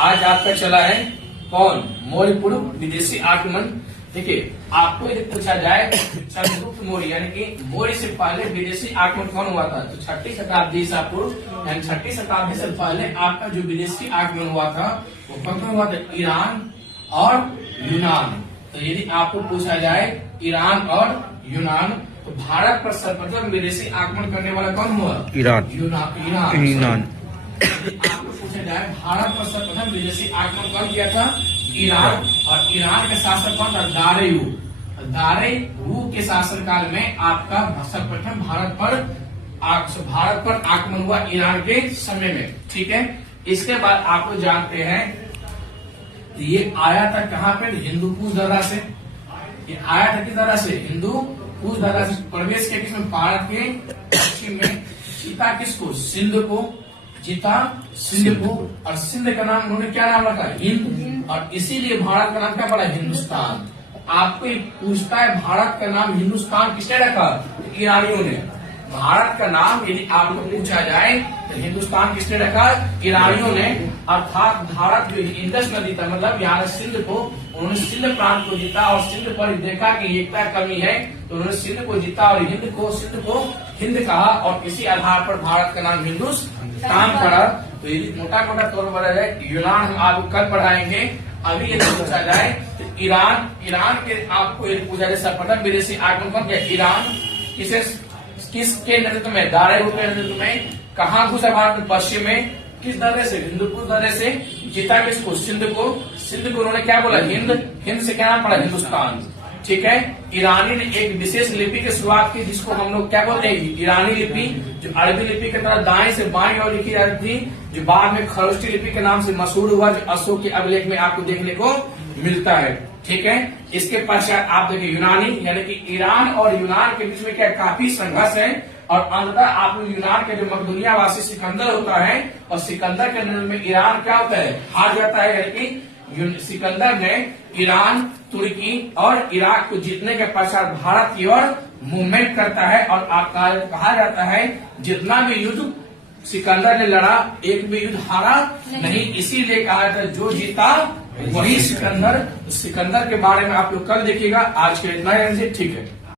आज आपका चला है कौन? मौर्य पूर्व विदेशी आक्रमण। देखिए, आपको यदि पूछा जाए चंद्रगुप्त मौर्य यानी कि मौर्य से पहले विदेशी आक्रमण कौन हुआ था, तो 6ठी शताब्दी ईसा पूर्व यानी 6ठी शताब्दी से पहले आपका जो विदेशी आक्रमण हुआ था वो कौन हुआ था? ईरान और यूनान। तो यदि आपको पूछा जाए ईरान और यूनान, तो भारत पर सर्वप्रथम विदेशी आक्रमण करने वाला कौन हुआ? ईरान। यूनान। आपको पूछा जाए भारत पर सर्वप्रथम विदेशी आक्रमण कौन किया था? ईरान। और ईरान के शासक कौन था? दारेयू के शासनकाल में आपका सर्वप्रथम भारत पर आक्रमण हुआ ईरान के समय में। ठीक है, इसके बाद आपको जानते हैं ये आया था कहाँ पे? हिंदूकुश दर्रा से। ये आया था किस दर्रा से? हिंदूकुश दर्रा से प्रवेश किया किसमें? भारत के पश्चिम में। जीता किसको? सिंध को। जीता सिंध को। और सिंध का नाम उन्होंने क्या नाम रखा? हिंद। और इसीलिए भारत का नाम क्या पड़ा? हिंदुस्तान। आपको ये पूछता है भारत का नाम हिंदुस्तान किसने रखा? ईरानियों ने। भारत का नाम यदि आपको पूछा जाए तो हिंदुस्तान किसने रखा? ईरानियों ने। अर्थात भारत जो इंडस नदी था, मतलब यहाँ सिंध को, उन्होंने सिंध प्रांत को जीता और सिंध पर देखा कि एकता कमी है तो उन्होंने सिंध को जीता और सिंध को हिंद कहा और इसी आधार पर भारत का नाम हिंदुस्तान पड़ा। तो यदि मोटा मोटा तौर पर बढ़ा जाए यूनान हम आपको कल पढ़ाएंगे। अभी यदि पूछा जाए तो ईरान के आपको यदि पूछा जाए सर्वप्रथम विदेशी आक्रमण कौन किया? ईरान। किसके नेतृत्व में? दारेयू के नेतृत्व में। कहाँ घुसा भारत में? पश्चिम में। किस दर्रे से? हिंदूकुश दर्रे से। जीता किसको? सिंध को। सिंध को उन्होंने क्या बोला? हिंद। हिंद से क्या नाम पड़ा? हिंदुस्तान। ठीक है, ईरानी ने एक विशेष लिपि की शुरुआत की जिसको हम लोग क्या बोलते हैं? ईरानी लिपि, जो अरबी लिपि की तरह दाएं से बाएं ओर लिखी जाती थी, जो बाद में खरोष्टी लिपि के नाम से मशहूर हुआ, जो अशोक के अभिलेख में आपको देखने को मिलता है। ठीक है, इसके पश्चात आप देखिए यूनानी यानी कि ईरान और यूनान के बीच में क्या काफी संघर्ष है और अंततः आप यूनान के जो मकदूनिया वासी सिकंदर होता है और सिकंदर के निर्णय में ईरान क्या होता है? हार जाता है। यानी कि सिकंदर ने ईरान, तुर्की और इराक को जीतने के पश्चात भारत की ओर मूवमेंट करता है और कहा जाता है जितना भी युद्ध सिकंदर ने लड़ा एक भी युद्ध हारा नहीं, इसीलिए कहा जाता है जो जीता वही सिकंदर। सिकंदर के बारे में आप लोग कल देखिएगा। आज के इतना ही, ठीक है।